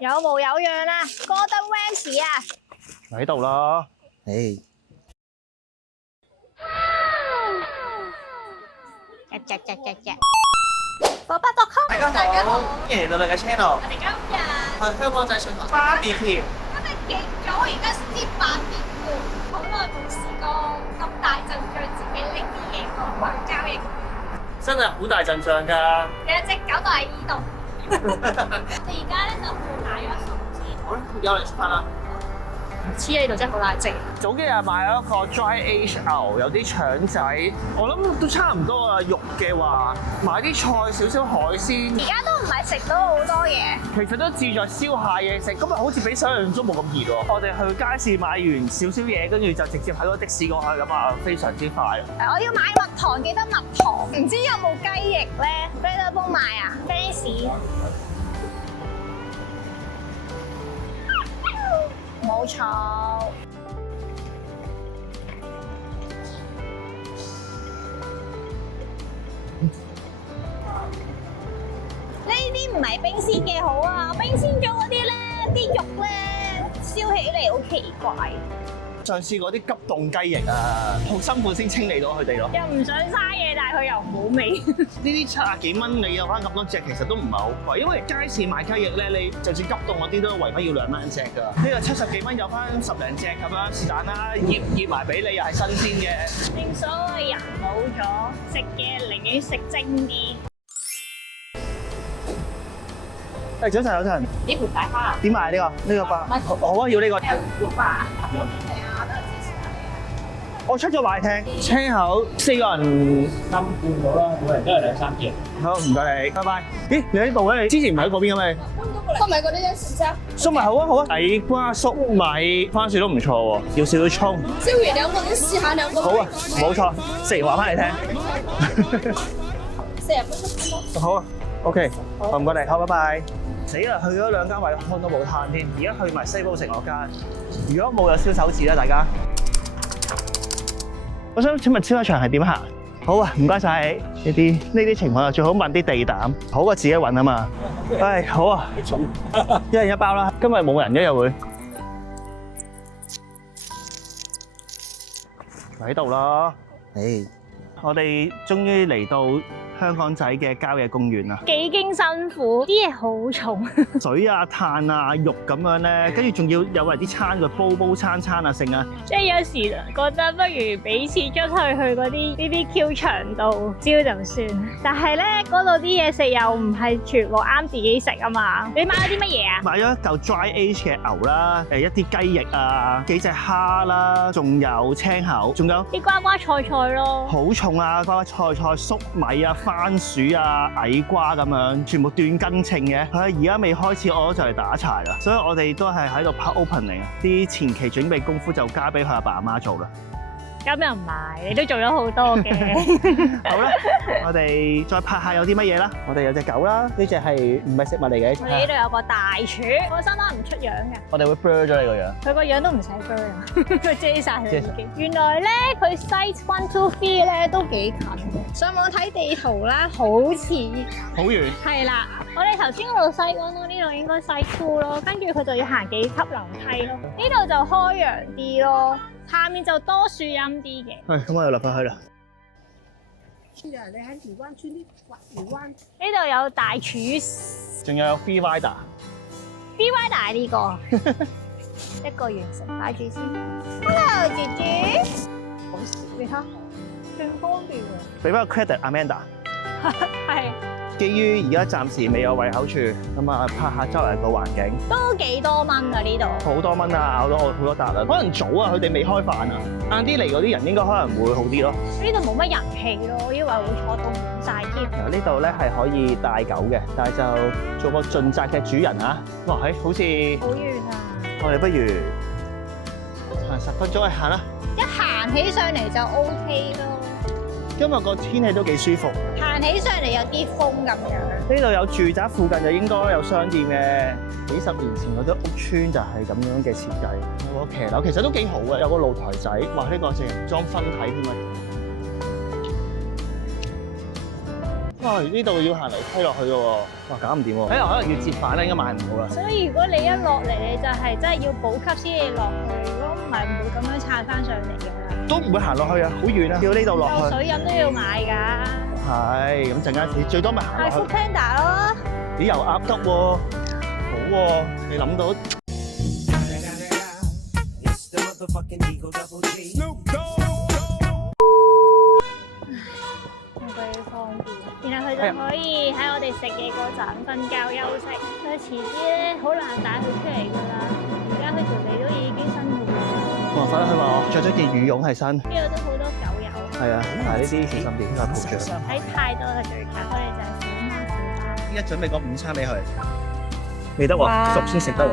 有模有樣啊 ，Gordon Ramsay 啊！喺度啦，誒，寶寶 .com， 大家好，歡迎嚟到你嘅 channel。我哋今日係香港仔信台芭比橋。今日勁早，而家先8點半，好耐冇試過咁大陣仗，自己拎啲嘢過去交易。真係好大陣仗㗎。有一隻狗都喺依度。你而家咧就買咗餸先。好啦，有嚟出發啦。黐喺度真係好大隻。早幾日買咗一個 dry age 牛，有啲腸仔，我諗都差唔多啊。肉嘅話，買啲菜少少海鮮，而家都唔係食到好多嘢。其實都志在燒下嘢食。今日好似比想象中冇咁熱喎。我哋去街市買完少少嘢，跟住就直接喺個的士過去，咁啊非常之快。我要買蜜糖，記得蜜糖。唔知有冇雞翼咧？俾得幫買啊 fans 冇錯。呢啲唔係冰鮮嘅好啊，冰鮮咗嗰啲咧，啲肉咧燒起嚟好奇怪。上次嗰啲急凍雞翼啊，好辛苦先清理到佢哋咯。又唔想嘥嘢，但係佢又唔好味。呢啲70幾蚊，你有翻咁多隻，其實都唔係好貴，因為街市買雞翼咧，你就算急凍嗰啲都為乜要2蚊一隻㗎。呢個70幾蚊有翻10零隻咁樣，是但啦，醃埋俾你又係新鮮嘅。正所謂人老咗，食嘅寧願食精啲。誒，早晨，早晨。呢盤大花點買呢個？呢個包好啊，要呢個。我出咗話你聽，青口4個人3半到啦，每人都係2-3件。好，唔該你，拜拜。咦，你喺度嘅？你之前唔喺嗰邊嘅咩？粟米嗰啲一時啫。粟米好啊，好啊。底瓜、粟米、番薯都唔錯喎，要少少葱。燒完2個，你試下2個。好啊，冇錯，食完話翻嚟聽。 40分鐘。好啊 ，OK，好唔該你，好，拜拜。死啦，去咗2間惠康都冇攤添，而家去埋西寶城嗰間。如果冇就燒手指啦，大家。我想請問超級場係點行？好啊，唔該晒。呢啲情況最好問啲地膽，好過自己揾啊嘛。唉，好啊，一人一包啦。今日冇人嘅又會喺度啦。誒，我哋終於嚟到香港仔嘅郊野公園啦。幾經辛苦，啲嘢好重。水啊、炭啊、肉咁樣咧，跟住仲要有埋啲餐嘅煲餐啊剩啊。即係有時覺得不如俾錢出去嗰啲 BBQ 場度燒就算，但係咧嗰度啲嘢食又唔係全部啱自己食啊嘛。你買咗啲乜嘢啊？買咗一嚿 dry age 嘅牛啦，一啲雞翼啊，幾隻蝦啦，仲有青口，仲有啲瓜瓜菜菜咯。好重啊，瓜瓜菜菜、粟米啊、番薯啊、矮瓜咁樣，全部斷斤稱嘅。而家未開始，我就嚟打柴啦，所以我哋都係喺度拍 opening 啊，啲前期準備功夫就交俾佢阿爸阿媽做啦。咁又唔係，你都做咗好多嘅。好啦，我哋再拍下有啲乜嘢啦。我哋有隻狗啦，呢隻係唔係食物嚟嘅？我哋呢度有個大廚，個心媽唔出樣嘅。我哋會 blur 咗你個樣。佢個樣都唔使 blur 啊，佢遮晒佢自己。原來咧，佢 site 1、2、3咧都幾近嘅。上網睇地圖啦，好似好遠。係啦，我哋頭先嗰度 site 1咯，呢度應該 site 2咯，跟住佢就要行幾級樓梯咯。呢度就開揚啲咯。下面就多樹蔭啲嘅。係，咁我哋落翻去啦。你喺荔灣村啲荔灣。呢度有大廚，仲有 free rider。free rider 呢個，一個完成，擺住先。Hello， 姐姐。好少，你睇，勁方便喎。俾翻個 credit Amanda。係。基於而家暫時未有胃口處，咁啊拍下周圍個環境。都幾多蚊㗎呢度？好多蚊啊，咬到我好多笪啊。可能早啊，佢哋未開飯啊。晏啲嚟嗰啲人應該可能會好啲咯。呢度冇乜人氣咯，我以為會坐到滿晒添。嗱，呢度咧係可以帶狗嘅，但係就做個盡責嘅主人啊。哇，好似好遠啊！我哋不如行10分鐘去行啦。一行起上嚟就 OK 咯。今日個天氣都幾舒服，行起上嚟有啲風咁樣。呢度有住宅，附近就應該有商店嘅。幾10年前嗰啲屋邨就係咁樣嘅設計。有個騎樓其實都幾好嘅，有個露台仔。哇！呢個成裝分體添啊！哇！呢度要行樓梯落去嘅喎，哇搞唔掂喎！可能要折返啦，應該買唔到啦。所以如果你一落嚟，你就係真係要補給先至落去，如果唔係唔會咁樣撐翻上嚟㗎啦。都唔會行落去啊，好遠啊！要呢度落去。有水飲都要買㗎。係，咁陣間你最多咪行係落 Food 去。 Panda 咯。你又鴨得喎，好喎，你諗到。佢方便，然後佢就可以喺我哋食嘢嗰陣瞓覺休息。佢遲啲咧好難帶佢出嚟㗎啦，而家佢條脷都已經伸到。冇辦法啦，佢話我着咗件羽絨係身。呢度都好多狗友。係啊，但係呢啲小心啲，因為抱住。睇太多嘅最近，我哋就係小貓小貓。依家準備個午餐俾佢，未得喎，熟先食得喎。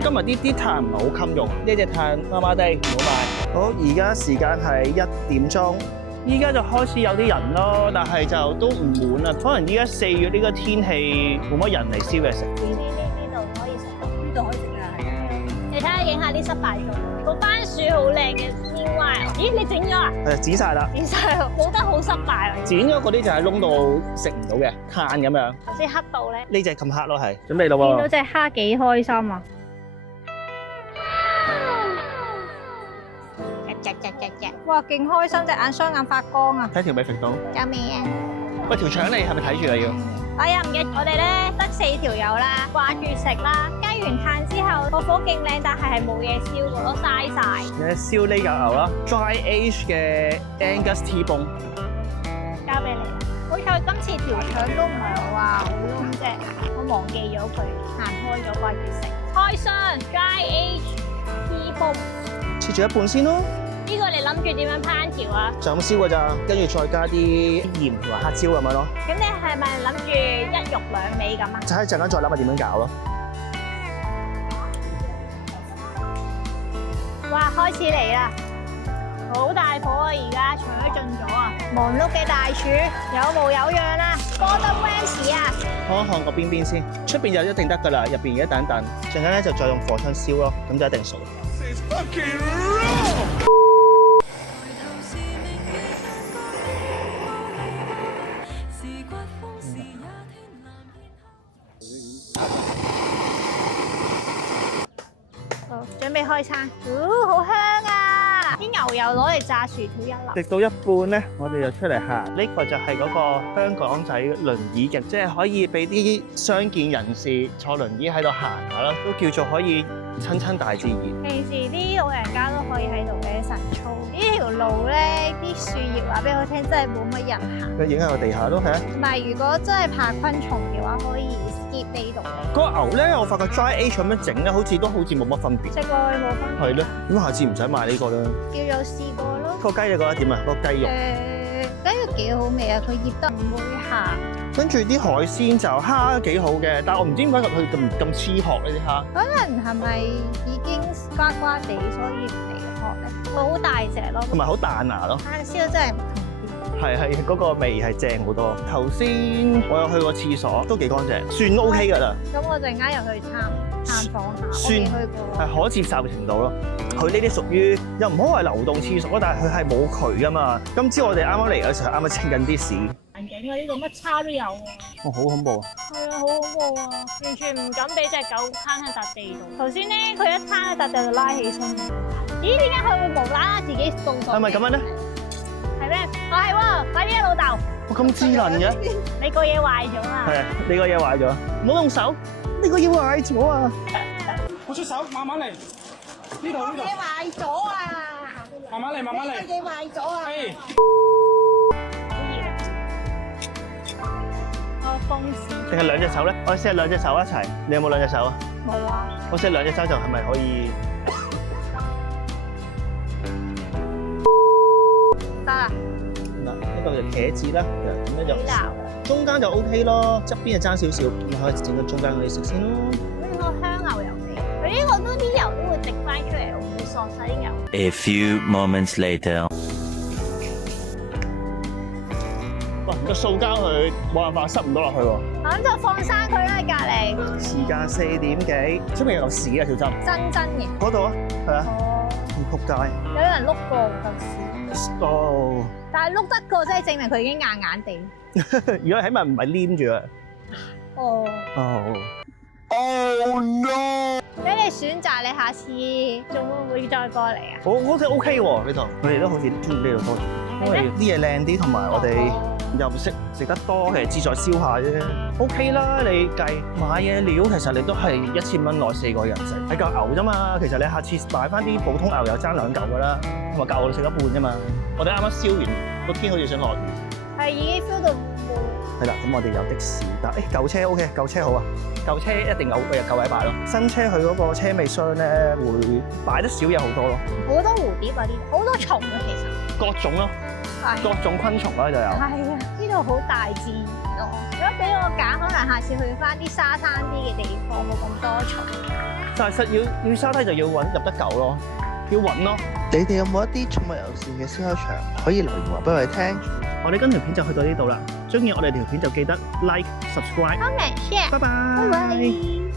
今日呢啲炭唔係好襟用，呢隻炭麻麻地，唔好買。好，而家時間係1點鐘，依家就開始有啲人咯，但係就都唔滿啊。可能依家4月呢個天氣冇乜人嚟燒嘢食。呢度可以食到，呢度可以食㗎，係啊。你睇下影下啲失敗咗，個番薯好靚嘅煙歪。咦，你整咗啊？係剪晒啦，剪晒咯，冇得好失敗啊！剪咗嗰啲就喺窿度食唔到嘅炭咁樣。頭先黑到咧，呢隻咁黑咯，係準備咯見到喎。隻蝦幾開心啊！哇，勁開心，隻眼雙眼發光啊！睇條尾揈到。有咩啊？喂，條腸你係咪睇住啊要？哎呀，唔記得，我哋咧得4條友啦，掛住食啦。雞完炭之後，個火勁靚，但係冇嘢燒嘅咯，嘥晒。你燒呢嚿牛啦，dry age 嘅 Angus T-bone。交俾你啦。好彩今次條腸都唔係話好燶啫，我忘記咗佢，行開咗掛住食。開箱 dry age T-bone，切住一半先咯，呢個你諗住點樣烹調啊？就咁燒㗎咋，跟住再加啲鹽同埋黑椒咁樣咯。咁你係咪諗住一肉兩味咁啊？就喺陣間再諗下點樣搞咯。哇，開始嚟啦！好大火啊！而家搶盡咗啊！忙碌嘅大廚有模有樣啦，Gordon Ramsay啊！看一看個邊邊先，出邊就一定得㗎啦，入邊一等等，陣間咧就再用火槍燒咯，咁就一定熟。好，準備開餐。好香啊！啲牛油攞嚟炸薯條一粒。食到一半咧，我哋就出嚟行。呢個就係嗰個香港仔輪椅嘅，即係可以俾啲傷健人士坐輪椅喺度行下啦，都叫做可以親親大自然。平時啲老人家都可以喺度嘅晨操。呢條路咧，啲樹葉話俾我聽，真係冇乜人行。佢影喺個地下都係啊。同埋如果真係怕昆蟲嘅話，可以 skip 呢度。嗰個牛咧，我發覺 dry age 咁樣整咧，好似冇乜分別。食落去冇分別。係咯，咁下次唔使買呢個啦。叫做試過咯。個雞你覺得點啊？個雞肉。雞肉幾好味啊！佢醃得唔會鹹。跟住啲海鮮就蝦幾好嘅，但係我唔知點解佢咁黐殼呢啲蝦。可能係咪已經瓜瓜地，所以唔嚟殼咧？佢好大隻咯，同埋好彈牙咯。炭燒真係唔同啲。係嗰個味係正好多。頭先我有去過廁所，都幾乾淨，算 OK 㗎啦。咁我陣間入去探訪下，我算未去過。係可接受嘅程度咯。佢呢啲屬於又唔好話流動廁所，但係佢係冇渠㗎嘛。今朝我哋啱啱嚟嘅時候，啱啱清緊啲屎。環境啊，呢度乜叉都有喎。哦，好恐怖啊！係啊，好恐怖啊！完全唔敢俾隻狗攤喺笪地度。頭先咧，佢一攤喺笪地就拉起身。咦？點解佢會無啦啦自己動手？係咪咁樣咧？係咩？哦係喎，快啲啊老豆！哇，咁智能嘅。你個嘢壞咗啊！係啊，你個嘢壞咗，唔好用手，你個嘢壞咗啊！我出手，慢慢嚟。呢度呢度，壞咗啊！慢慢嚟，慢慢嚟。嘢壞咗啊！係。個風扇定係兩隻手咧？我試下兩隻手一齊，你有冇兩隻手啊？冇啊！我試下兩隻手就係咪可以？得啦，嗱，呢個就茄子啦，咁咧就幾鬧。中間就 OK 咯，側邊就爭少少，咁可以整到中間嗰啲食先咯。呢個香牛油味，佢呢個都啲油都會滴翻出嚟，唔會索晒啲油。A few moments later. 哇，個塑膠佢冇辦法塞唔到落去喎。咁就放生佢啦，隔離。時間4點幾，出面有屎啊，小心。真嘅。嗰度啊，係啊，哦。仆街。有人碌過舊時，哦，但係碌得過，即係證明佢已經硬硬地。如果起碼唔係黏住啊。哦，哦。Oh no！俾你選擇，你下次仲會唔會再過嚟啊？我覺得 OK 喎呢度，我哋都好似中意呢度多啲，因為啲嘢靚啲，同埋我哋又食得多，其實志在燒下啫。OK 啦，你計買嘢料，其實你都係1000蚊內4個人食，係嚿牛啫嘛。其實你下次買翻啲普通牛又爭2嚿噶啦，同埋夠我哋食一半啫嘛。我哋啱啱燒完，個天好似想落雨。係已經 feel 到冇。係啦，咁我哋有的士，但係舊車 OK，舊車好啊，舊車一定有夠位擺咯。新車佢嗰個車尾箱咧會擺得少嘢好多咯，好多蝴蝶啊，呢度好多蟲啊，其實。各種咯，係。各種昆蟲啦就有。係啊，呢度好大自然咯。如果俾我揀，可能下次去翻啲沙灘啲嘅地方，冇咁多蟲。但係實要沙灘就要揾入得夠咯，要揾咯。你哋有冇一啲寵物友善嘅燒烤場可以留言話俾我哋聽？我哋今條片就去到呢度啦，中意我哋條片就記得 like、subscribe， comment share，拜拜。拜拜。